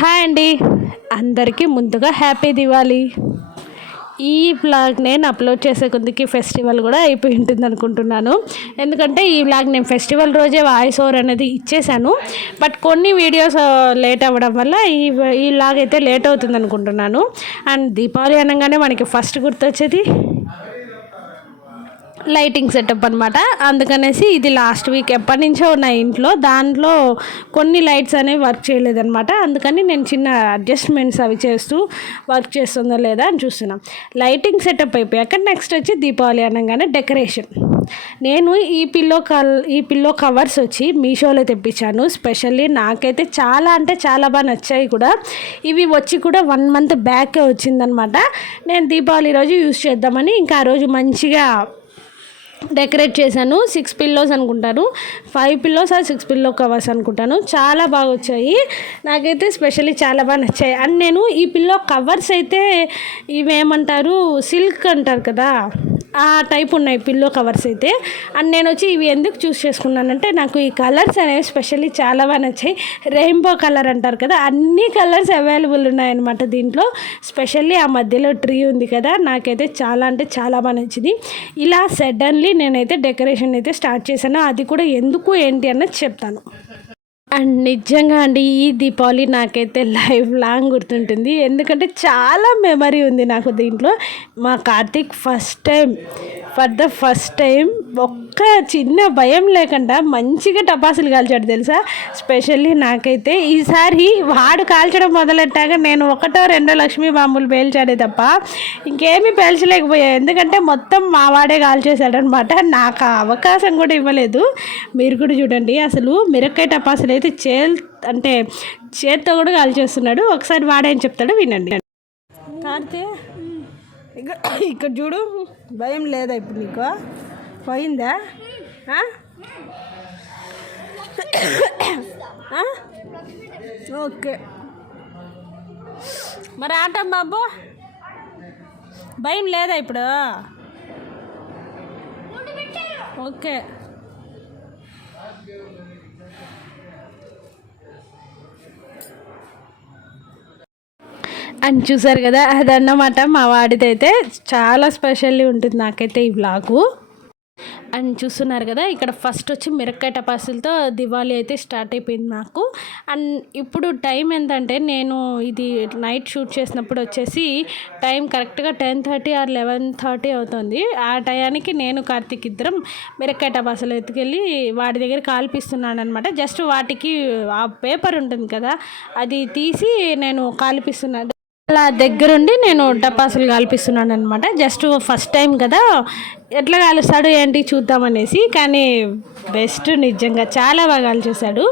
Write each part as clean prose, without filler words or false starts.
Hi అండి, అందరికీ ముందుగా హ్యాపీ దివాళీ. ఈ వ్లాగ్ నేను అప్లోడ్ చేసే కొద్దికి ఫెస్టివల్ కూడా అయిపోయి ఉంటుంది అనుకుంటున్నాను. ఎందుకంటే ఈ వ్లాగ్ నేను ఫెస్టివల్ రోజే వాయిస్ ఓవర్ అనేది ఇచ్చేసాను. బట్ కొన్ని వీడియోస్ లేట్ అవ్వడం వల్ల ఈ వ్లాగ్ అయితే లేట్ అవుతుంది అనుకుంటున్నాను. అండ్ దీపావళి అనగానే మనకి ఫస్ట్ గుర్తొచ్చేది లైటింగ్ సెటప్ అనమాట. అందుకనేసి ఇది లాస్ట్ వీక్ ఎప్పటి నుంచో ఉన్నాయి ఇంట్లో, దాంట్లో కొన్ని లైట్స్ అనేవి వర్క్ చేయలేదన్నమాట. అందుకని నేను చిన్న అడ్జస్ట్మెంట్స్ అవి చేస్తూ వర్క్ చేస్తుందో లేదా అని చూస్తున్నాం. లైటింగ్ సెటప్ అయిపోయాక నెక్స్ట్ వచ్చి దీపావళి అనగానే డెకరేషన్. నేను ఈ పిల్లో కవర్స్ వచ్చి మీషోలో తెప్పించాను. స్పెషల్లీ నాకైతే చాలా అంటే చాలా బాగా నచ్చాయి కూడా. ఇవి వచ్చి కూడా 1 month బ్యాకే వచ్చిందనమాట. నేను దీపావళి రోజు యూజ్ చేద్దామని ఇంకా ఆ రోజు మంచిగా డెకరేట్ చేశాను. 6 పిల్లోస్ అనుకుంటాను, 5 పిల్లోస్ ఆర్ 6 పిల్లో కవర్స్ అనుకుంటాను. చాలా బాగా వచ్చాయి, నాకైతే స్పెషల్లీ చాలా బాగా నచ్చాయి. అండ్ నేను ఈ పిల్లో కవర్స్ అయితే ఇవేమంటారు, సిల్క్ అంటారు కదా, ఆ టైప్ ఉన్నాయి పిల్లో కవర్స్ అయితే. అండ్ నేను వచ్చి ఇవి ఎందుకు చూస్ చేసుకున్నానంటే నాకు ఈ కలర్స్ అనేవి స్పెషల్లీ చాలా బాగా నచ్చాయి. రెయిన్బో కలర్ అంటారు కదా, అన్ని కలర్స్ అవైలబుల్ ఉన్నాయన్నమాట దీంట్లో. స్పెషల్లీ ఆ మధ్యలో ట్రీ ఉంది కదా, నాకైతే చాలా అంటే చాలా బాగా నచ్చింది. ఇలా సడన్లీ నేనైతే డెకరేషన్ అయితే స్టార్ట్ చేశాను. అది కూడా ఎందుకు ఏంటి అన్నది చెప్తాను. అండ్ నిజంగా అండి, ఈ దీపావళి నాకైతే లైఫ్ లాంగ్ గుర్తుంటుంది. ఎందుకంటే చాలా మెమరీ ఉంది నాకు దీంట్లో. మా Karthik for the first time ఒక్క చిన్న భయం లేకుండా మంచిగా టపాసులు కాల్చాడు తెలుసా. స్పెషల్లీ నాకైతే ఈసారి వాడు కాల్చడం మొదలెట్టాక నేను 1 or 2 లక్ష్మీ బాంబులు పేల్చాడే తప్ప ఇంకేమీ పేల్చలేకపోయాయి. ఎందుకంటే మొత్తం మా వాడే కాల్చేశాడనమాట. నాకు ఆ అవకాశం కూడా ఇవ్వలేదు. మీరు కూడా చూడండి, అసలు మిరక్కాయ టపాసులు అయితే చేత్తో కూడా కాల్చేస్తున్నాడు. ఒకసారి వాడేం చెప్తాడో వినండి. కార్తీ, ఇక్కడ చూడు, భయం లేదా ఇప్పుడు నీకు? పోయిందా? ఓకే, మరి ఆటం బాబు, భయం లేదా ఇప్పుడు? ఓకే, అని చూసారు కదా, అదన్నమాట మా వాడిదైతే చాలా స్పెషల్లీ ఉంటుంది నాకైతే ఈ వ్లాగు. అండ్ చూస్తున్నారు కదా, ఇక్కడ ఫస్ట్ వచ్చి మిరక్కాయ టపాసులతో దివాళీ అయితే స్టార్ట్ అయిపోయింది నాకు. అండ్ ఇప్పుడు టైం ఎంతంటే, నేను ఇది నైట్ షూట్ చేసినప్పుడు వచ్చేసి టైం కరెక్ట్గా 10:30 or 11:30 అవుతుంది. ఆ టయానికి నేను కార్తీక్ ఇద్దరం మిరక్కాయ టపాసులు ఎత్తుకెళ్ళి వాడి దగ్గర కాల్పిస్తున్నాను అనమాట. జస్ట్ వాటికి ఆ పేపర్ ఉంటుంది కదా, అది తీసి నేను కాల్పిస్తున్నాను. అలా దగ్గరుండి నేను టపాసులు కాల్పిస్తున్నాను అనమాట. జస్ట్ ఫస్ట్ టైం కదా, ఎట్లా కాలుస్తాడు ఏంటి చూద్దామనేసి. కానీ బెస్ట్, నిజంగా చాలా బాగా కాల్చేశాడు.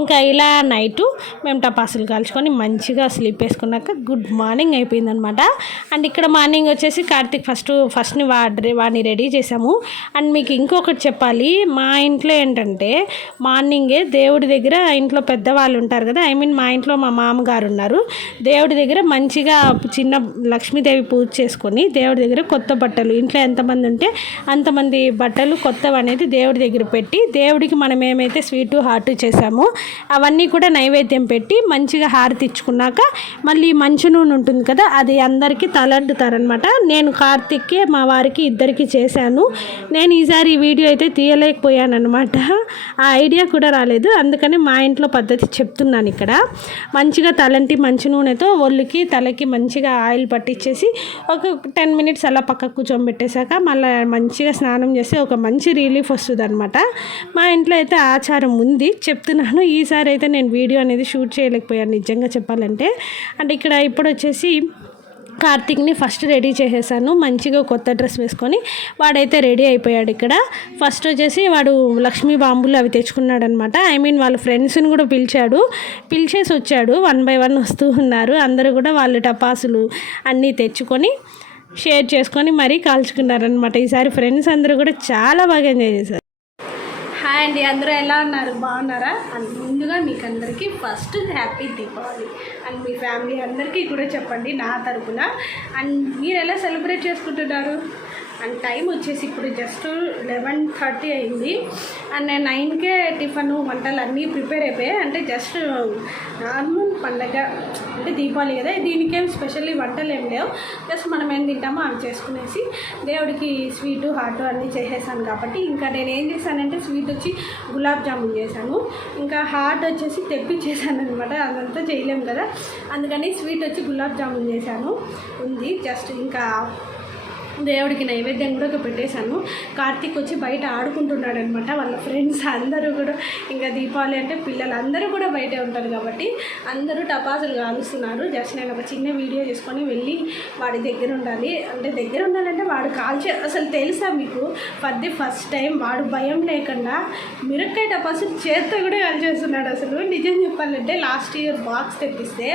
ఇంకా ఇలా నైటు మేము టపాసులు కాల్చుకొని మంచిగా స్లీప్ వేసుకున్నాక గుడ్ మార్నింగ్ అయిపోయిందనమాట. అండ్ ఇక్కడ మార్నింగ్ వచ్చేసి కార్తీక్ ఫస్ట్ని వాడిని రెడీ చేసాము. అండ్ మీకు ఇంకొకటి చెప్పాలి, మా ఇంట్లో ఏంటంటే మార్నింగే దేవుడి దగ్గర, ఇంట్లో పెద్దవాళ్ళు ఉంటారు కదా, మా ఇంట్లో మా మామగారు ఉన్నారు. దేవుడి దగ్గర మంచిగా చిన్న లక్ష్మీదేవి పూజ చేసుకొని దేవుడి దగ్గర కొత్త బట్టలు, ఇంట్లో ఎంతమంది ఉంటే అంతమంది బట్టలు కొత్తవి అనేది దేవుడి దగ్గర పెట్టి, దేవుడికి మనం ఏమైతే స్వీటు హార్ట్ చేసామో అవన్నీ కూడా నైవేద్యం పెట్టి మంచిగా హారతి ఇచ్చుకున్నాక మళ్ళీ మంచు నూనె ఉంటుంది కదా, అది అందరికీ తలడ్డుతారనమాట. నేను కార్తీక్కి మా వారికి ఇద్దరికి చేశాను. నేను ఈసారి ఈ వీడియో అయితే తీయలేకపోయాను అనమాట, ఆ ఐడియా కూడా రాలేదు. అందుకని మా ఇంట్లో పద్ధతి చెప్తున్నాను. ఇక్కడ మంచిగా తలంటి మంచు నూనెతో ఒళ్ళుకి తలకి మంచిగా ఆయిల్ పట్టించేసి ఒక 10 minutes అలా పక్కకు కూర్చోబెట్టేశాక మళ్ళీ మంచిగా స్నానం చేస్తే ఒక మంచి రిలీఫ్ వస్తుంది అనమాట. మా ఇంట్లో అయితే ఆచారం ఉంది, చెప్తున్నాను. ఈసారి అయితే నేను వీడియో అనేది షూట్ చేయలేకపోయాను నిజంగా చెప్పాలంటే. అంటే ఇక్కడ ఇప్పుడు వచ్చేసి కార్తీక్ని ఫస్ట్ రెడీ చేసేసాను. మంచిగా కొత్త డ్రెస్ వేసుకొని వాడైతే రెడీ అయిపోయాడు. ఇక్కడ ఫస్ట్ వచ్చేసి వాడు లక్ష్మీ బాంబులు అవి తెచ్చుకున్నాడు అనమాట. వాళ్ళ ఫ్రెండ్స్ని కూడా పిలిచేసి వచ్చాడు. 1 by 1 వస్తూ ఉన్నారు. అందరూ కూడా వాళ్ళు టపాసులు అన్నీ తెచ్చుకొని షేర్ చేసుకొని మరీ కాల్చుకున్నారనమాట. ఈసారి ఫ్రెండ్స్ అందరూ కూడా చాలా బాగా ఎంజాయ్ చేశారు. హాయ్ అండి, అందరూ ఎలా ఉన్నారు, బాగున్నారా? అండ్ ముందుగా మీకు అందరికీ first happy Deepavali. And me family అందరికీ కూడా చెప్పండి నా తరపున. అండ్ మీరు ఎలా సెలబ్రేట్ చేసుకుంటున్నారు? అండ్ టైం వచ్చేసి ఇప్పుడు జస్ట్ 11:30 అయింది. అండ్ నేను 9కే టిఫన్ వంటలు అన్నీ ప్రిపేర్ అయిపోయాయి. అంటే జస్ట్ నార్మల్ పండగ అంటే దీపావళి కదా, దీనికేం స్పెషల్లీ వంటలు ఏం లేవు. జస్ట్ మనం ఏం తింటామో అవి చేసుకునేసి దేవుడికి స్వీటు హాట్ అన్నీ చేసేసాను. కాబట్టి ఇంకా నేను ఏం చేశానంటే స్వీట్ వచ్చి గులాబ్ జామున్ చేశాను, ఇంకా హాట్ వచ్చేసి తెప్పించేసాను అనమాట. అదంతా చేయలేము కదా, అందుకని స్వీట్ వచ్చి గులాబ్ జామున్ చేశాను ఉంది. జస్ట్ ఇంకా దేవుడికి నైవేద్యం కూడా పెట్టేశాను. కార్తీక్ వచ్చి బయట ఆడుకుంటున్నాడు అనమాట. వాళ్ళ ఫ్రెండ్స్ అందరూ కూడా, ఇంకా దీపావళి అంటే పిల్లలు అందరూ కూడా బయటే ఉంటారు కాబట్టి అందరూ టపాసులు కాలుస్తున్నారు. జస్ట్ నేను ఒక చిన్న వీడియో చేసుకొని వెళ్ళి వాడి దగ్గర ఉండాలి. అంటే దగ్గర ఉండాలంటే వాడు కాల్చే అసలు తెలుసా మీకు, ఫర్ ది ఫస్ట్ టైం వాడు భయం లేకుండా మిరక్కాయ టపాసులు చేత్తో కూడా కాల్చేస్తున్నాడు. అసలు నిజం చెప్పాలంటే లాస్ట్ ఇయర్ బాక్స్ తెప్పిస్తే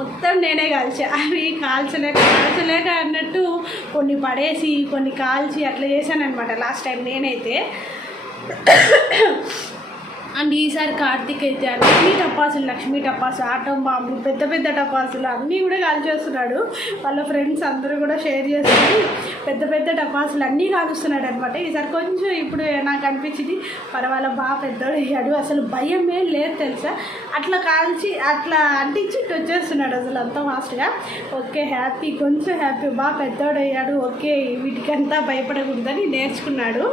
మొత్తం నేనే కాల్చా, అవి కాల్చలేక అన్నట్టు కొన్ని పడేసి కొన్ని కాల్చి అట్లా చేశాను అనమాట లాస్ట్ టైం నేనైతే. అండ్ ఈసారి కార్తీక్ అయితే అన్ని టపాసులు, లక్ష్మీ టపాసు, ఆటం బాంబు, పెద్ద పెద్ద టపాసులు అన్నీ కూడా కాల్చేస్తున్నాడు. వాళ్ళ ఫ్రెండ్స్ అందరూ కూడా షేర్ చేసుకుని పెద్ద పెద్ద టపాసులు అన్నీ కాలుస్తున్నాడు అనమాట. ఈసారి కొంచెం ఇప్పుడు నాకు అనిపించింది పర్వాలేదు, బాగా పెద్దోడు అయ్యాడు, అసలు భయమే లేదు తెలుసా. అట్లా కాల్చి అట్లా అంటించి వచ్చేస్తున్నాడు అసలు అంత ఫాస్ట్గా. ఓకే హ్యాపీ, కొంచెం హ్యాపీ, బాగా పెద్దోడు అయ్యాడు, ఓకే వీటికంతా భయపడకూడదని నేర్చుకున్నాడు.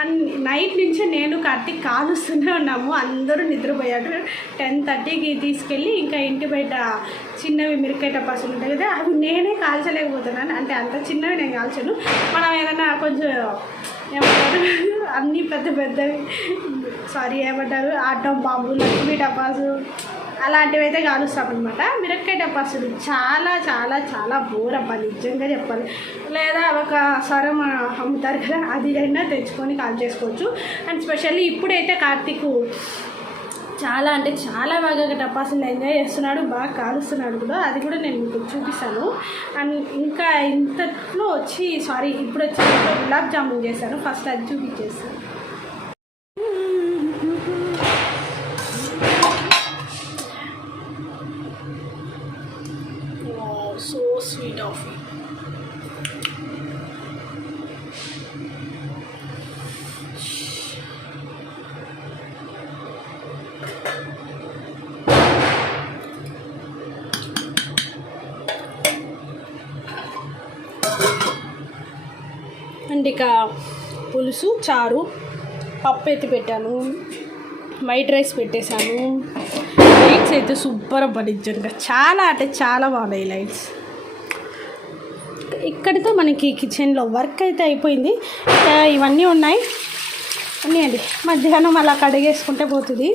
అండ్ నైట్ నుంచి నేను కార్తీక్ కాలుస్తూనే ఉన్నాము. అందరూ నిద్రపోయాడు. 10:30కి తీసుకెళ్ళి ఇంకా ఇంటి బయట చిన్నవి మిరకాయ టపాసులు ఉంటాయి కదా, అవి నేనే కాల్చలేకపోతున్నాను. అంటే అంత చిన్నవి నేను కాల్చను. మనం ఏదైనా కొంచెం ఏమంటారు అన్నీ పెద్ద పెద్దవి ఏమంటారు ఆటం బాంబు, లక్ష్మీ టపాసు అలాంటివి అయితే కాలుస్తామన్నమాట. మిరక్కాయ టపాసులు చాలా చాలా చాలా బోరబ్బా నిజంగా చెప్పాలి. లేదా ఒక సరం అమ్ముతారు కదా, అది అయినా తెచ్చుకొని కాల్ చేసుకోవచ్చు. అండ్ స్పెషల్లీ ఇప్పుడైతే కార్తీక్ చాలా అంటే చాలా బాగా టపాసులు ఎంజాయ్ చేస్తున్నాడు, బాగా కాలుస్తున్నాడు కూడా. అది కూడా నేను మీకు చూపిస్తాను. అండ్ ఇంకా ఇంతట్లో వచ్చి ఇప్పుడు వచ్చి గులాబ్ జామున్ చేశాను. ఫస్ట్ అది చూపించేస్తాను. సో స్వీట్ ఆఫ్ అండ్ ఇక పులుసు, చారు, పప్పు ఎత్తి పెట్టాను, వైట్ రైస్ పెట్టేశాను. లైట్స్ అయితే సూపర్ అవ్వనిచ్చండి, చాలా అంటే చాలా బాగున్నాయి లైట్స్. ఇక్కడితో మనకి కిచెన్లో వర్క్ అయితే అయిపోయింది. ఇవన్నీ ఉన్నాయి అన్నీ అండి. మధ్యాహ్నం అలా కడిగేసుకుంటే పోతుంది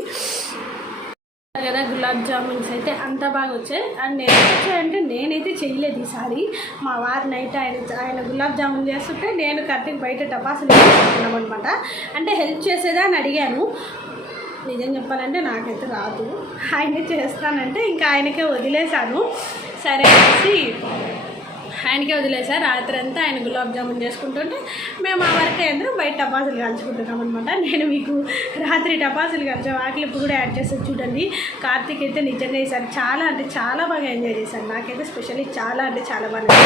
కదా. గులాబ్ జామున్స్ అయితే అంత బాగా వచ్చాయి. అండ్ నేను వచ్చాయంటే నేనైతే చేయలేదు ఈసారి. మా వారి నైట్ ఆయన గులాబ్ జామున్ చేస్తుంటే నేను కట్టికి బయట టపాసులు వేసుకుంటున్నాం అనమాట. అంటే హెల్ప్ చేసేదా అని అడిగాను. నిజం చెప్పాలంటే నాకైతే రాదు. ఆయనే చేస్తానంటే ఇంకా ఆయనకే వదిలేశాను. సరే అనేసి ఆయనకే వదిలేసారు. రాత్రి అంతా ఆయన గులాబ్ జామున్ చేసుకుంటుంటే మేము ఆ వరకు అందరూ బయట టపాసులు కాల్చుకుంటున్నాం అనమాట. నేను మీకు రాత్రి టపాసులు కాల్చే వాటిని ఇప్పుడు కూడా యాడ్ చేస్తాను చూడండి. కార్తీక్ అయితే నిజంగా ఈసారి చాలా అంటే చాలా బాగా ఎంజాయ్ చేశాను. నాకైతే స్పెషల్లీ చాలా అంటే చాలా బాగా.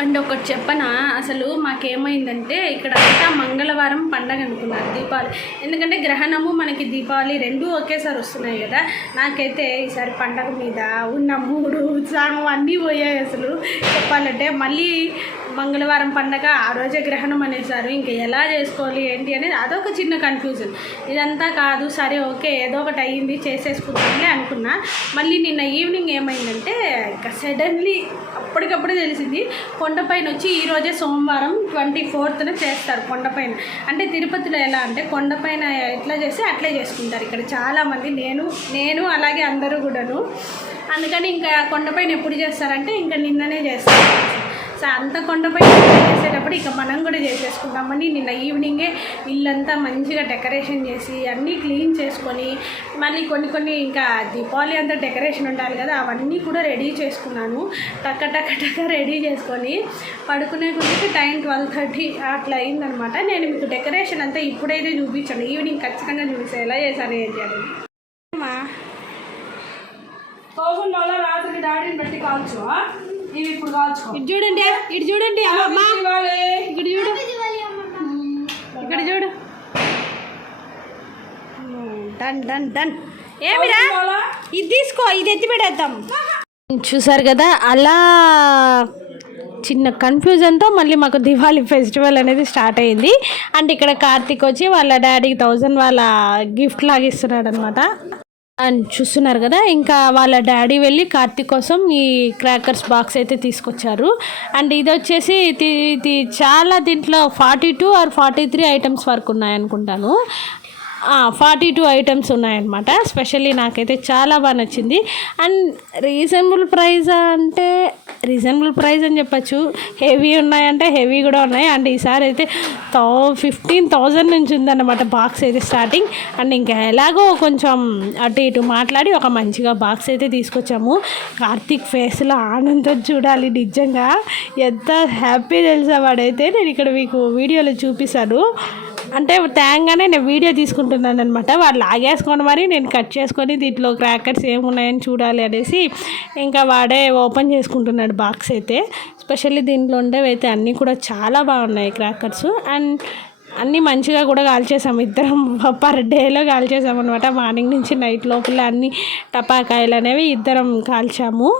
అండ్ ఒకటి చెప్పనా, అసలు మాకేమైందంటే ఇక్కడ అంతా మంగళవారం పండగ అనుకున్నారు దీపావళి. ఎందుకంటే గ్రహణము మనకి దీపావళి రెండూ ఒకేసారి వస్తున్నాయి కదా. నాకైతే ఈసారి పండగ మీద ఉన్న మూడు ఉత్సాహం అన్నీ పోయాయి అసలు చెప్పాలంటే. మళ్ళీ మంగళవారం పండగ ఆ రోజే గ్రహణం అనేసారు. ఇంకా ఎలా చేసుకోవాలి ఏంటి అనేది అదొక చిన్న కన్ఫ్యూజన్. ఇదంతా కాదు, సరే ఓకే ఏదో ఒకటి అయ్యింది చేసేసుకుంటాంలే అనుకున్నా. మళ్ళీ నిన్న ఈవినింగ్ ఏమైందంటే ఇంకా సడన్లీ అప్పటికప్పుడే తెలిసింది కొండపైన వచ్చి ఈరోజే సోమవారం 24th చేస్తారు కొండపైన. అంటే తిరుపతిలో ఎలా అంటే కొండపైన ఎట్లా చేస్తే అట్లే చేసుకుంటారు ఇక్కడ చాలామంది, నేను అలాగే అందరూ కూడాను. అందుకని ఇంకా కొండపైన ఎప్పుడు చేస్తారంటే ఇంకా నిన్ననే చేస్తారు. సో అంత కొండపైన చేసేటప్పుడు ఇక మనం కూడా చేసేసుకుంటామని నిన్న ఈవినింగే ఇల్లంతా మంచిగా డెకరేషన్ చేసి అన్నీ క్లీన్ చేసుకొని మళ్ళీ కొన్ని ఇంకా దీపావళి అంతా డెకరేషన్ ఉండాలి కదా, అవన్నీ కూడా రెడీ చేసుకున్నాను. టక్క రెడీ చేసుకొని పడుకునే కొద్దికి టైం 12:30 అట్లా అయిందనమాట. నేను మీకు డెకరేషన్ అంతా ఇప్పుడైతే చూపించాను, ఈవినింగ్ ఖచ్చితంగా చూపిస్తాను ఎలా చేశాను ఏం చేయాలి. కోపంలో రాత్రికి డాడీని బట్టి కాల్చు. ఇటు చూడండి, ఇటు చూడండి అమ్మ, ఇక్కడ చూడు, ఇక్కడ చూడు. Done done done. ఏమిరా ఇది తీసుకో, ఇది ఎత్తి పెడేద్దాం. చూసారు కదా, అలా చిన్న కన్ఫ్యూజన్తో మళ్ళీ మాకు దివాళీ ఫెస్టివల్ అనేది స్టార్ట్ అయింది. అండ్ ఇక్కడ కార్తీక్ వచ్చి వాళ్ళ డాడీకి 1000 వాళ్ళ గిఫ్ట్ లాగా ఇస్తున్నాడు అనమాట. అండ్ చూస్తున్నారు కదా, ఇంకా వాళ్ళ డాడీ వెళ్ళి కార్తీక్ కోసం ఈ క్రాకర్స్ బాక్స్ అయితే తీసుకొచ్చారు. అండ్ ఇది వచ్చేసి ఇది చాలా, దీంట్లో 42 or 43 ఐటమ్స్ వరకు ఉన్నాయనుకుంటాను. 42 ఐటమ్స్ ఉన్నాయన్నమాట. స్పెషల్లీ నాకైతే చాలా బాగా నచ్చింది. అండ్ రీజనబుల్ ప్రైస్ అంటే రీజనబుల్ ప్రైస్ అని చెప్పచ్చు, హెవీ ఉన్నాయంటే హెవీ కూడా ఉన్నాయి. అండ్ ఈసారి అయితే 15,000 నుంచి ఉందన్నమాట బాక్స్ అయితే స్టార్టింగ్. అండ్ ఇంకా ఎలాగో కొంచెం అటు ఇటు మాట్లాడి ఒక మంచిగా బాక్స్ అయితే తీసుకొచ్చాము. కార్తీక్ ఫేస్లో ఆనందం చూడాలి, నిజంగా ఎంత హ్యాపీ తెలుసా వాడైతే. నేను ఇక్కడ మీకు వీడియోలో చూపిస్తాను. అంటే తేంగానే నేను వీడియో తీసుకుంటున్నాను అనమాట. వాళ్ళు లాగేసుకొని మరి నేను కట్ చేసుకొని దీంట్లో క్రాకర్స్ ఏమున్నాయని చూడాలి అనేసి ఇంకా వాడే ఓపెన్ చేసుకుంటున్నాడు బాక్స్ అయితే. స్పెషల్లీ దీంట్లో ఉండేవి అయితే అన్నీ కూడా చాలా బాగున్నాయి క్రాకర్స్. అండ్ అన్నీ మంచిగా కూడా కాల్చేసాము, ఇద్దరం పర్ డేలో కాల్చేసాము అనమాట. మార్నింగ్ నుంచి నైట్ లోపల అన్ని టపాకాయలు అనేవి ఇద్దరం కాల్చాము.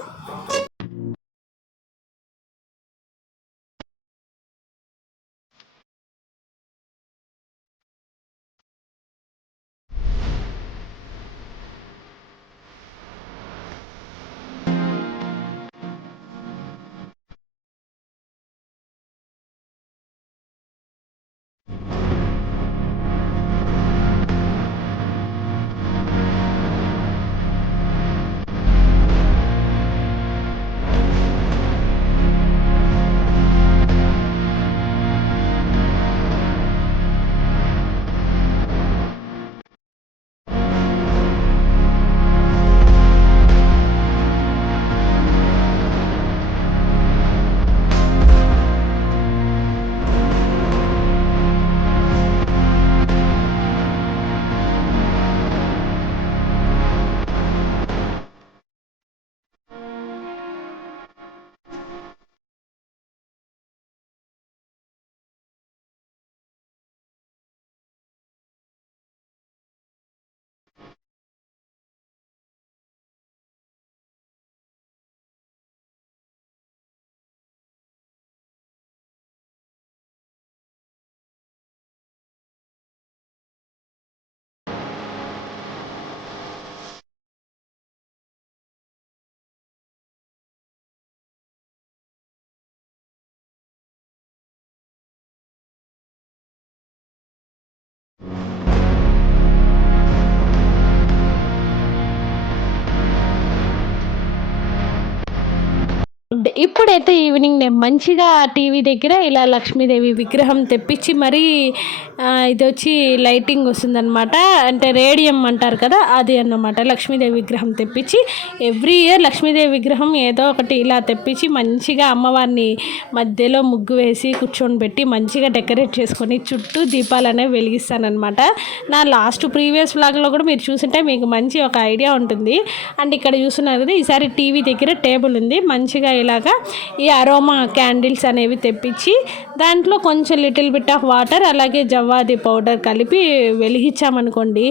ఇప్పుడైతే ఈవినింగ్ నేను మంచిగా టీవీ దగ్గర ఇలా లక్ష్మీదేవి విగ్రహం తెప్పించి మరీ ఇది వచ్చి లైటింగ్ వస్తుందన్నమాట. అంటే రేడియం అంటారు కదా, అది అన్నమాట. లక్ష్మీదేవి విగ్రహం తెప్పించి ఎవ్రీ ఇయర్ లక్ష్మీదేవి విగ్రహం ఏదో ఒకటి ఇలా తెప్పించి మంచిగా అమ్మవారిని మధ్యలో ముగ్గు వేసి కూర్చొని పెట్టి మంచిగా డెకరేట్ చేసుకొని చుట్టూ దీపాలు అనేవి వెలిగిస్తానమాట. నా ప్రీవియస్ వ్లాగ్లో కూడా మీరు చూసింటే మీకు మంచి ఒక ఐడియా ఉంటుంది. అండ్ ఇక్కడ చూస్తున్నారు కదా, ఈసారి టీవీ దగ్గర టేబుల్ ఉంది. మంచిగా ఇలాగా ఈ అరోమా క్యాండిల్స్ అనేవి తెప్పించి దాంట్లో కొంచెం లిటిల్ బిట్ ఆఫ్ వాటర్ అలాగే జవ్వాది పౌడర్ కలిపి వెలిగించామనుకోండి,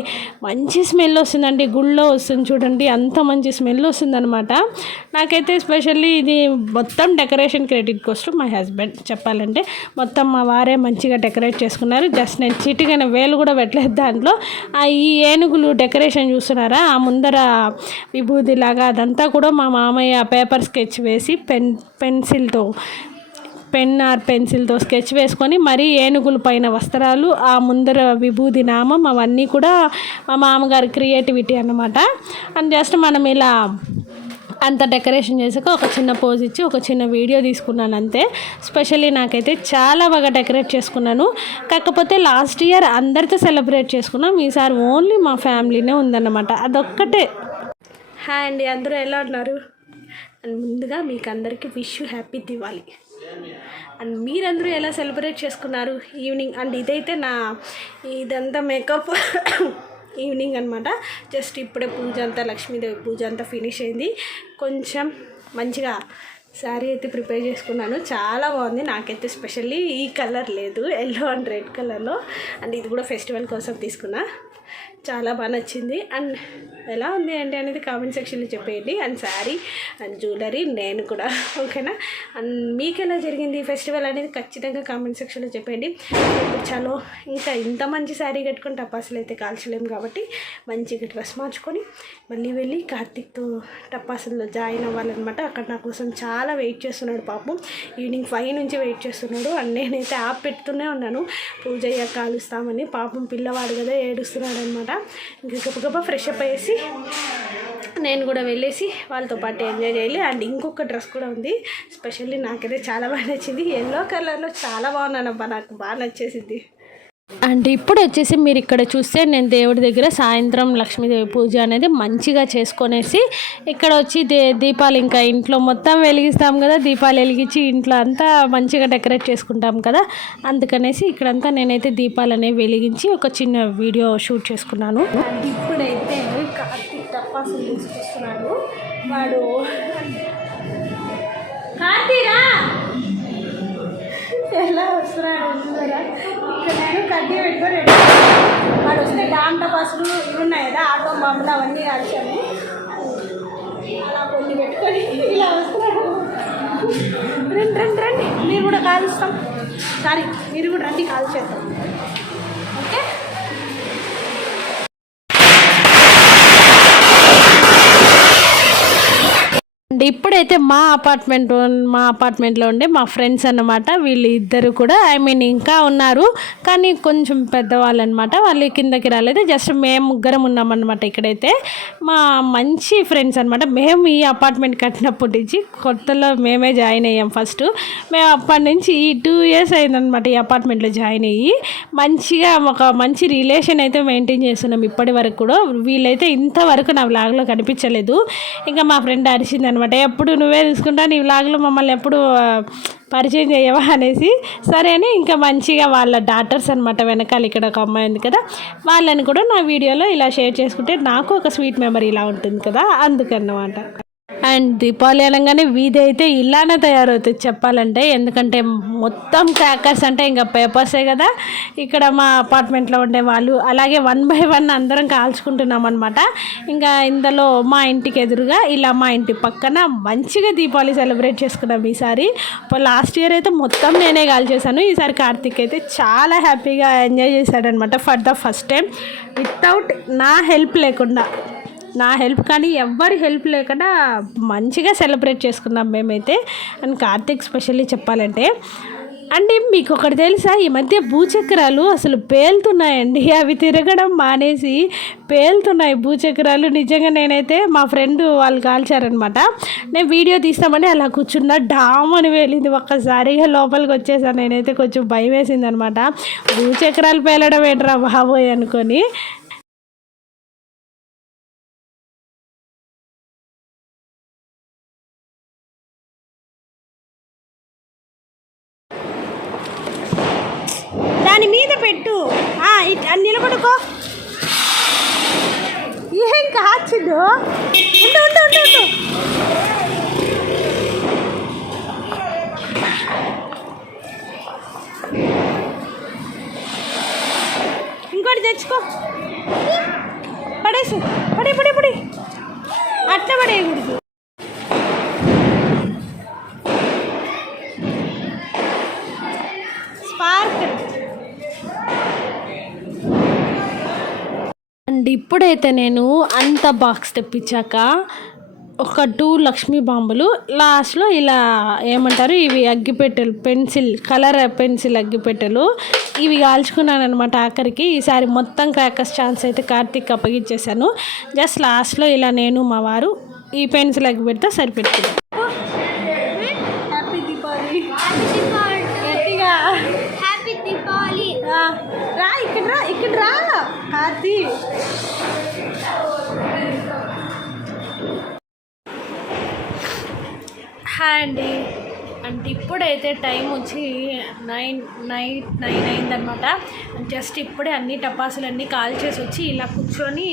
మంచి స్మెల్ వస్తుందండి. గుళ్ళో వస్తుంది చూడండి, అంత మంచి స్మెల్ వస్తుందన్నమాట. నాకైతే స్పెషల్లీ ఇది మొత్తం డెకరేషన్ క్రెడిట్ కోసం మై హస్బెండ్ చెప్పాలంటే. మొత్తం మా వారే మంచిగా డెకరేట్ చేసుకున్నారు. జస్ట్ నేను చిటికైన వేలు కూడా పెట్టలేదు దాంట్లో. ఈ ఏనుగులు డెకరేషన్ చూస్తున్నారా, ఆ ముందర విభూదిలాగా అదంతా కూడా మా మామయ్య పేపర్ స్కెచ్ వేసి పెన్సిల్తో స్కెచ్ వేసుకొని మరీ ఏనుగుల పైన వస్త్రాలు, ఆ ముందర విభూది నామం, అవన్నీ కూడా మా మామగారి క్రియేటివిటీ అన్నమాట. అండ్ జస్ట్ మనం ఇలా అంత డెకరేషన్ చేసాక ఒక చిన్న పోజ్ ఇచ్చి ఒక చిన్న వీడియో తీసుకున్నాను అంతే. స్పెషల్లీ నాకైతే చాలా బాగా డెకరేట్ చేసుకున్నాను. కాకపోతే లాస్ట్ ఇయర్ అందరితో సెలబ్రేట్ చేసుకున్నాం, ఈసారి ఓన్లీ మా ఫ్యామిలీనే ఉందన్నమాట. అదొక్కటే. హాయ్ అండి, అందరూ ఎలా ఉన్నారు? అండ్ ముందుగా మీకు అందరికీ wish you happy Diwali. And మీరందరూ ఎలా సెలబ్రేట్ చేసుకున్నారు ఈవినింగ్? అండ్ ఇదైతే ఇదంతా మేకప్ ఈవినింగ్ అనమాట. జస్ట్ ఇప్పుడే పూజ అంతా, లక్ష్మీదేవి పూజ అంతా ఫినిష్ అయింది. కొంచెం మంచిగా శారీ అయితే ప్రిపేర్ చేసుకున్నాను. చాలా బాగుంది. నాకైతే స్పెషల్లీ ఈ కలర్ లేదు, ఎల్లో అండ్ రెడ్ కలర్లో. అండ్ ఇది కూడా ఫెస్టివల్ కోసం తీసుకున్నా. చాలా బాగా నచ్చింది. అండ్ ఎలా ఉంది ఏంటి అనేది కామెంట్ సెక్షన్లో చెప్పేయండి. అండ్ శారీ అండ్ జ్యువెలరీ నేను కూడా ఓకేనా. అండ్ మీకు ఎలా జరిగింది ఫెస్టివల్ అనేది ఖచ్చితంగా కామెంట్ సెక్షన్లో చెప్పేయండి. చలో ఇంకా ఇంత మంచి శారీ కట్టుకుని టపాసులు అయితే కాల్చలేము కాబట్టి మంచిగా డ్రెస్ మార్చుకొని మళ్ళీ వెళ్ళి కార్తీక్తో టపాసుల్లో జాయిన్ అవ్వాలన్నమాట. అక్కడ నా కోసం చాలా వెయిట్ చేస్తున్నాడు పాపం. ఈవినింగ్ 5 నుంచి వెయిట్ చేస్తున్నాడు. అండ్ నేనైతే యాప్ పెడుతూనే ఉన్నాను పూజ అయ్యాక కాలుస్తామని. పాపం పిల్లవాడు కదా ఏడుస్తున్నాడు అనమాట. ఇంకా గబగబా ఫ్రెష్ అప్ అయ్యేసి నేను కూడా వెళ్ళేసి వాళ్ళతో పాటు ఎంజాయ్ చేయాలి. అండ్ ఇంకొక డ్రెస్ కూడా ఉంది స్పెషల్లీ నాకైతే చాలా బాగా నచ్చింది. ఎల్లో కలర్లో చాలా బాగున్నానబ్బా, నాకు బాగా నచ్చేసింది. అండ్ ఇప్పుడు వచ్చేసి మీరు ఇక్కడ చూస్తే నేను దేవుడి దగ్గర సాయంత్రం లక్ష్మీదేవి పూజ అనేది మంచిగా చేసుకొనేసి ఇక్కడ వచ్చి దీపాలు ఇంకా ఇంట్లో మొత్తం వెలిగిస్తాం కదా, దీపాలు వెలిగించి ఇంట్లో అంతా మంచిగా డెకరేట్ చేసుకుంటాం కదా, అందుకనేసి ఇక్కడంతా నేనైతే దీపాలు అనేవి వెలిగించి ఒక చిన్న వీడియో షూట్ చేసుకున్నాను. అండ్ ఇప్పుడైతే కార్తీక్ టపాసులు తీసుకొస్తున్నాడు. వాడు కార్తీరా ఎలా వస్తున్నాడు చూసారా. ఇక్కడ నేను కడ్డీ పెట్టుకొని వాడు వస్తే డామ్ టపాసులు ఇవి ఉన్నాయి కదా, ఆటో బాంబులు అవన్నీ కాల్చాను. అలా కొన్ని పెట్టుకొని ఇలా వస్తున్నాడు. రండి రండి రండి, మీరు కూడా కాలుస్తాం. సారీ, మీరు కూడా రండి కాల్చేద్దాం. ఓకే, అండ్ ఇప్పుడైతే మా అపార్ట్మెంట్లో ఉండే మా ఫ్రెండ్స్ అన్నమాట. వీళ్ళు ఇద్దరు కూడా ఇంకా ఉన్నారు కానీ కొంచెం పెద్దవాళ్ళు అనమాట. వాళ్ళు కిందకి రాలేదు. జస్ట్ మేము ముగ్గురం ఉన్నామన్నమాట. ఇక్కడైతే మా మంచి ఫ్రెండ్స్ అనమాట. మేము ఈ అపార్ట్మెంట్ కట్టినప్పటి నుంచి కొత్తలో మేమే జాయిన్ అయ్యాం. ఫస్ట్ మేము అప్పటి నుంచి 2 years అయిందనమాట ఈ అపార్ట్మెంట్లో జాయిన్ అయ్యి. మంచిగా ఒక మంచి రిలేషన్ అయితే మెయింటైన్ చేస్తున్నాం ఇప్పటి వరకు కూడా. వీళ్ళైతే ఇంతవరకు నా వ్లాగ్లో కనిపించలేదు. ఇంకా మా ఫ్రెండ్ అరిచింది అనమాట, ఎప్పుడు నువ్వే తీసుకుంటా, నీ వ్లాగ్లో మమ్మల్ని ఎప్పుడు పరిచయం చేయవా అనేసి. సరే అని ఇంకా మంచిగా వాళ్ళ డాటర్స్ అనమాట, వెనకాల ఇక్కడ ఒక అమ్మాయి ఉంది కదా, వాళ్ళని కూడా నా వీడియోలో ఇలా షేర్ చేసుకుంటే నాకు ఒక స్వీట్ మెమరీ ఇలా ఉంటుంది కదా, అందుకన్నమాట. అండ్ దీపావళి అనగానే వీధి అయితే ఇలానే తయారవుతుంది చెప్పాలంటే. ఎందుకంటే మొత్తం క్రాకర్స్ అంటే ఇంకా పేపర్సే కదా. ఇక్కడ మా అపార్ట్మెంట్లో ఉండే వాళ్ళు అలాగే 1 by 1 అందరం కాల్చుకుంటున్నాం అనమాట. ఇంకా ఇందులో మా ఇంటికి ఎదురుగా ఇలా మా ఇంటి పక్కన మంచిగా దీపావళి సెలబ్రేట్ చేసుకున్నాం ఈసారి. లాస్ట్ ఇయర్ అయితే మొత్తం నేనే కాల్చేసాను. ఈసారి కార్తీక్ అయితే చాలా హ్యాపీగా ఎంజాయ్ చేశాడనమాట for the first time without నా హెల్ప్ లేకుండా. నా హెల్ప్ కానీ ఎవ్వరి హెల్ప్ లేకుండా మంచిగా సెలబ్రేట్ చేసుకున్నాం మేమైతే. అండ్ కార్తీక్ స్పెషల్లీ చెప్పాలంటే, అంటే మీకు ఒకటి తెలుసా, ఈ మధ్య భూచక్రాలు అసలు పేలుతున్నాయండి. అవి తిరగడం మానేసి పేలుతున్నాయి భూచక్రాలు. నిజంగా నేనైతే మా ఫ్రెండ్ వాళ్ళు కాల్చారనమాట. నేను వీడియో తీస్తామని అలా కూర్చున్నా, డామ్ అని వెళ్ళింది. ఒక్కసారిగా లోపలికి వచ్చేసాను. నేనైతే కొంచెం భయం వేసింది అనమాట. భూచక్రాలు పేలడం ఏంట్రా బాబోయ్ అనుకొని. దాని మీద పెట్టు, నిలబడుకో. ఏం కాచిండు, ఉండు ఉండు ఉండు ఉండు. ఇంకోటి తెచ్చుకో, పడేసు, పడే పడే పడే, అట్లా పడేయకూడదు. అండ్ ఇప్పుడైతే నేను అంత బాక్స్ తెప్పించాక ఒక 2 లక్ష్మీ బాంబులు లాస్ట్లో ఇలా ఏమంటారు, ఇవి అగ్గిపెట్టెలు, కలర్ పెన్సిల్ అగ్గిపెట్టెలు, ఇవి కాల్చుకున్నాను అనమాట ఆఖరికి. ఈసారి మొత్తం క్రాకర్స్ ఛాన్స్ అయితే కార్తీక్ అప్పగించేశాను. జస్ట్ లాస్ట్లో ఇలా నేను మా వారు ఈ పెన్సిల్ అగ్గిపెడితే సరిపెట్టుకున్నాను. హ్యాపీ దీపావళి. గట్టిగా హ్యాపీ దీపావళి. రా ఇక్కడ రా కార్తీక్. హాయ్ అండి. అంటే ఇప్పుడైతే టైం వచ్చి 9 అయిందనమాట. జస్ట్ ఇప్పుడే అన్ని టపాసులన్నీ కాల్ చేసి వచ్చి ఇలా కూర్చొని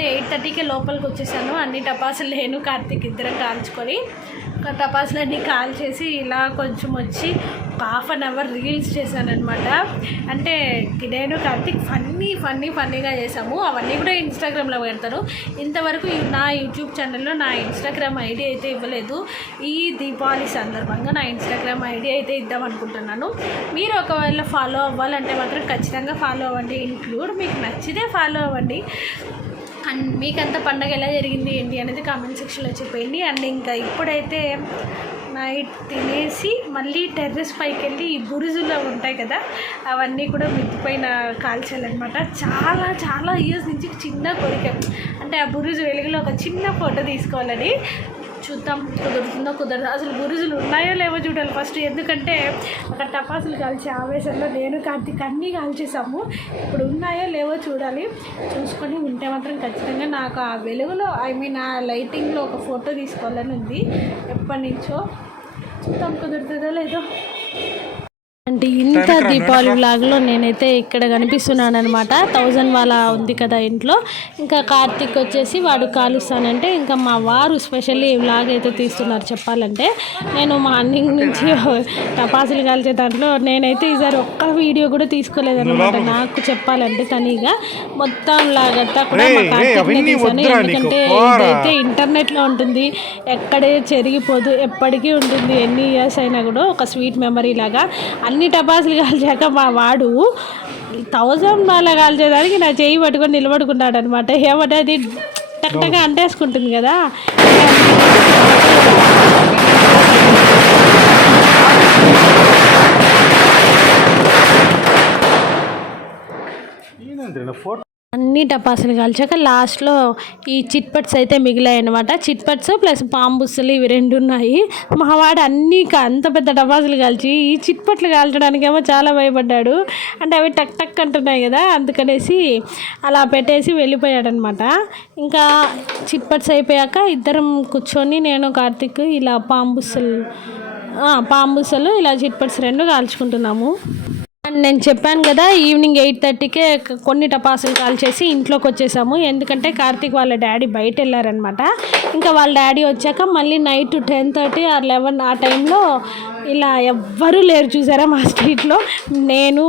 అంటే 8:30కే లోపలికి వచ్చేసాను. అన్ని టపాసులు నేను కార్తీక్ ఇద్దరం కాల్చుకొని టపాసులు అన్నీ కాల్ చేసి ఇలా కొంచెం వచ్చి ఒక ½ రీల్స్ చేశానమాట. అంటే నేను కార్తీక్ ఫన్నీగా చేసాము. అవన్నీ కూడా ఇన్స్టాగ్రామ్లో పెడతాను. ఇంతవరకు నా యూట్యూబ్ ఛానల్లో నా ఇన్స్టాగ్రామ్ ఐడి అయితే ఇవ్వలేదు. ఈ దీపావళి సందర్భంగా నా ఇన్స్టాగ్రామ్ ఐడి అయితే ఇద్దాం అనుకుంటున్నాను. మీరు ఒకవేళ ఫాలో అవ్వాలంటే మాత్రం ఖచ్చితంగా ఫాలో అవ్వండి. ఇంక్లూడ్ మీకు నచ్చితే ఫాలో అవ్వండి. అండ్ మీకంత పండగ ఎలా జరిగింది ఏంటి అనేది కామెంట్ సెక్షన్లో చెప్పేయండి. అండ్ ఇంకా ఇప్పుడైతే నైట్ తినేసి మళ్ళీ టెర్రస్ పైకి వెళ్ళి ఈ బురుజులో ఉంటాయి కదా అవన్నీ కూడా మిద్దిపైన కాల్చాలన్నమాట. చాలా ఇయర్స్ నుంచి చిన్న కోరిక, అంటే ఆ బురుజు వెలుగులో ఒక చిన్న ఫోటో తీసుకోవాలని. చూద్దాం కుదురుతుందో కుదరదు. అసలు బురుజులు ఉన్నాయో లేవో చూడాలి ఫస్ట్. ఎందుకంటే అక్కడ టపాసులు కాల్చే ఆవేశంలో నేను కార్తీక్ అన్నీ కాల్చేసాము. ఇప్పుడు ఉన్నాయో లేవో చూడాలి. చూసుకొని ఉంటే మాత్రం ఖచ్చితంగా నాకు ఆ వెలుగులో ఆ లైటింగ్లో ఒక ఫోటో తీసుకోవాలని ఉంది ఎప్పటి నుంచో. చూద్దాం కుదురుతుందో లేదో. అంటే ఇంత దీపావళి వ్లాగ్లో నేనైతే ఇక్కడ కనిపిస్తున్నాను అనమాట. 1000 వాళ్ళ ఉంది కదా ఇంట్లో. ఇంకా కార్తీక్ వచ్చేసి వాడు కాలుస్తానంటే ఇంకా మా వారు స్పెషల్లీ ఈ వ్లాగ్ అయితే తీస్తున్నారు. చెప్పాలంటే నేను మార్నింగ్ నుంచి టపాసులు కాల్చే దాంట్లో నేనైతే ఈసారి ఒక్క వీడియో కూడా తీసుకోలేదన్నమాట. నాకు చెప్పాలంటే తనీగా మొత్తం లాగంతా కూడా మా కార్తీక్నే తీసాను. ఎందుకంటే ఇదైతే ఇంటర్నెట్లో ఉంటుంది, ఎక్కడే చెరిగిపోదు, ఎప్పటికీ ఉంటుంది. ఎన్ని ఇయర్స్ అయినా కూడా ఒక స్వీట్ మెమరీ లాగా. అన్ని టపాసులు కాల్చాక మా వాడు 1000 వాళ్ళ కాల్చేదానికి నా చేయి పట్టుకొని నిలబడుకున్నాడు అనమాట. ఏమంటే అది టక్టగా అంటేసుకుంటుంది కదా. అన్ని టపాసులు కాల్చాక లాస్ట్లో ఈ చిట్పట్స్ అయితే మిగిలాయి అనమాట. చిట్పట్స్ ప్లస్ పాంబుస్సులు ఇవి 2 ఉన్నాయి. మా వాడు అంత పెద్ద టపాసులు కాల్చి ఈ చిట్పట్లు కాల్చడానికేమో చాలా భయపడ్డాడు. అంటే అవి టక్ టక్ అంటున్నాయి కదా, అందుకనేసి అలా పెట్టేసి వెళ్ళిపోయాడనమాట. ఇంకా చిట్పట్స్ అయిపోయాక ఇద్దరం కూర్చొని నేను కార్తీక్ ఇలా పాంబుస్సులు ఇలా చిట్పట్స్ 2 కాల్చుకుంటున్నాము. నేను చెప్పాను కదా ఈవినింగ్ 8:30కే కొన్ని టపాసులు కాల్చేసి ఇంట్లోకి వచ్చేసాము. ఎందుకంటే కార్తీక్ వాళ్ళ డాడీ బయట వెళ్ళారనమాట. ఇంకా వాళ్ళ డాడీ వచ్చాక మళ్ళీ నైట్ 10:30 or 11 ఆ టైంలో ఇలా ఎవ్వరూ లేరు చూసారా మా స్ట్రీట్లో. నేను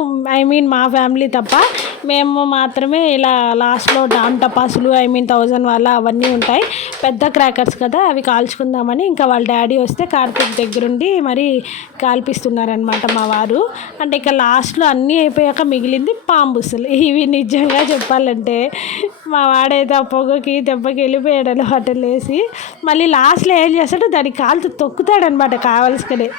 మా ఫ్యామిలీ తప్ప మేము మాత్రమే ఇలా లాస్ట్లో డామ్ టపాసులు 1000 వాళ్ళ అవన్నీ ఉంటాయి, పెద్ద క్రాకర్స్ కదా, అవి కాల్చుకుందామని ఇంకా వాళ్ళ డాడీ వస్తే కార్తీక్ దగ్గరుండి మరి కాల్పిస్తున్నారనమాట మా వారు. అంటే ఇక లాస్ట్లో అన్నీ అయిపోయాక మిగిలింది పాంబుస్సులు. ఇవి నిజంగా చెప్పాలంటే మా వాడైతే ఆ పొగకి దెబ్బకి వెళ్ళిపోయాడు హోటల్ వేసి. మళ్ళీ లాస్ట్లో ఏం చేస్తాడు, దానికి కాలుతో తొక్కుతాడనమాట కావాల్సుకనే.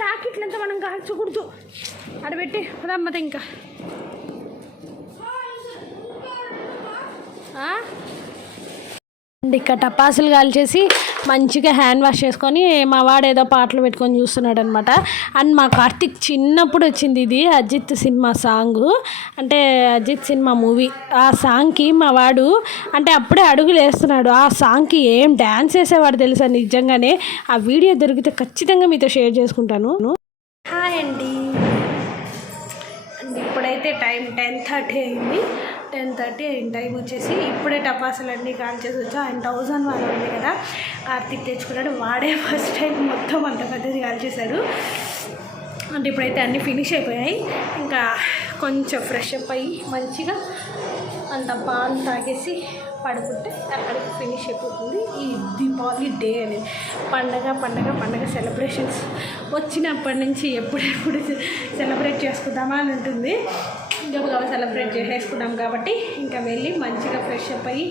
రాకెట్లంతా మనం కాల్చకూడదు, అడబెట్టి పదమ్మత. ఇంకా ఇక్కడ టపాసులు కాల్చేసి మంచిగా హ్యాండ్ వాష్ చేసుకొని మా వాడు ఏదో పాటలు పెట్టుకొని చూస్తున్నాడు అనమాట. అండ్ మా కార్తీక్ చిన్నప్పుడు వచ్చింది ఇది అజిత్ సినిమా సాంగ్, అంటే అజిత్ సినిమా మూవీ. ఆ సాంగ్కి మా వాడు అంటే అప్పుడే అడుగులు వేస్తున్నాడు. ఆ సాంగ్కి ఏం డ్యాన్స్ వేసేవాడు తెలుసా నిజంగానే. ఆ వీడియో దొరికితే ఖచ్చితంగా మీతో షేర్ చేసుకుంటాను. హాయ్ అండి. ఇప్పుడైతే టైం 10:30 అయింది. 10:30 అయిన టైం వచ్చేసి ఇప్పుడే టపాసులు అన్నీ కాల్చేసి వచ్చా. ఆయన 1000 వాళ్ళు ఉంది కదా, కార్తీక్ తెచ్చుకున్నాడు. వాడే ఫస్ట్ టైం మొత్తం అంత పెద్దది కాల్చేశాడు. అంటే ఇప్పుడైతే అన్నీ ఫినిష్ అయిపోయాయి. ఇంకా కొంచెం ఫ్రెష్ అప్ అయ్యి మంచిగా అంత పాలు తాగేసి పడుకుంటే అక్కడికి ఫినిష్ అయిపోతుంది ఈ దీపావళి డే అనేది. పండగ సెలబ్రేషన్స్ వచ్చినప్పటి నుంచి ఎప్పుడెప్పుడు సెలబ్రేట్ చేసుకుందామా అని ఉంటుంది. గబగబా సెలబ్రేట్ చేసేసుకున్నాం కాబట్టి ఇంకా వెళ్ళి మంచిగా ఫ్రెష్ అప్ అయ్యి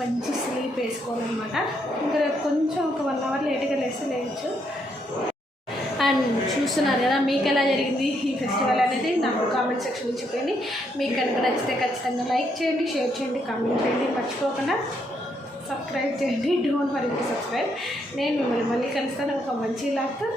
మంచి స్లీప్ వేసుకోవాలన్నమాట. ఇంకా కొంచెం ఒక 1 అవర్ లేట్గా లేయచ్చు. అండ్ చూస్తున్నారు కదా, మీకు ఎలా జరిగింది ఈ ఫెస్టివల్ అనేది నాకు కామెంట్ సెక్షన్లో చెప్పండి. మీకు కనుక నచ్చితే ఖచ్చితంగా లైక్ చేయండి, షేర్ చేయండి, కామెంట్ చేయండి. మర్చిపోకుండా సబ్స్క్రైబ్ చేయండి. Don't worry to subscribe. నేను మిమ్మల్ని మళ్ళీ కలుస్తాను ఒక మంచి లాగా.